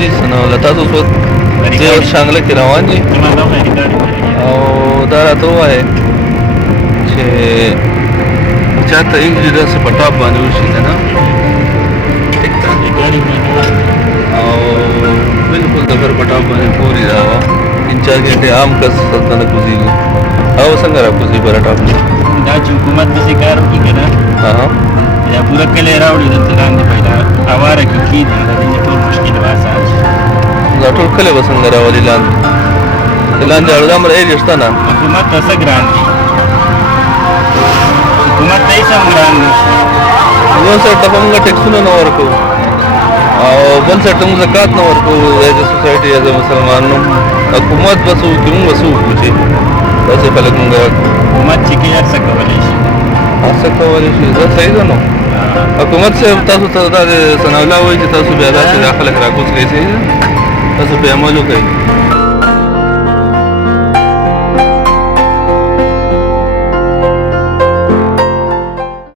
جی سنوله تاسو اوس زه اوس شانګله کې روان دي او دا راته ووایه چې چاته انجلي داسې په ټاپ باندې وشي که نه ټیک ده او بالکل د غر په ټاپ باندې پورې راوه 3-4 घंटे عام کس سلطه نه کوزېږي هغه څنګه را کوزېږي په ټاپ نه دا چې حکومت داسې کار وکړي که نه دا پوره کلی راوړي دلته لاندې پیدا اواره کې کښېني د دې ټول مشکل به اسان شي دا ټول کلی به څنګه راولي لاندې لاندې اړدامره ایریا شته نه حکومت ته څه ګران دي حکومت ته هېڅ هم ګران نشته یو سایډ ته به موږ ټیکسونه نه ورکوو او بل سایډ ته موږ زکات نه ورکوو ایز ا سوسایټي ایز ا مسلمانانو حکومت به څه وکړي موږ به څه وکړو چې داسې خلک موږ حکومت چې کوي هر څه کولی شي هر څه کولی شي دا صحیح ده نو حکومت صاحب تاسو ته دا د ثناءالله وایي چې تاسو بیا داسې دا خلک راکوز کوئ صحیح ده تاسو پرې عمل وکړئ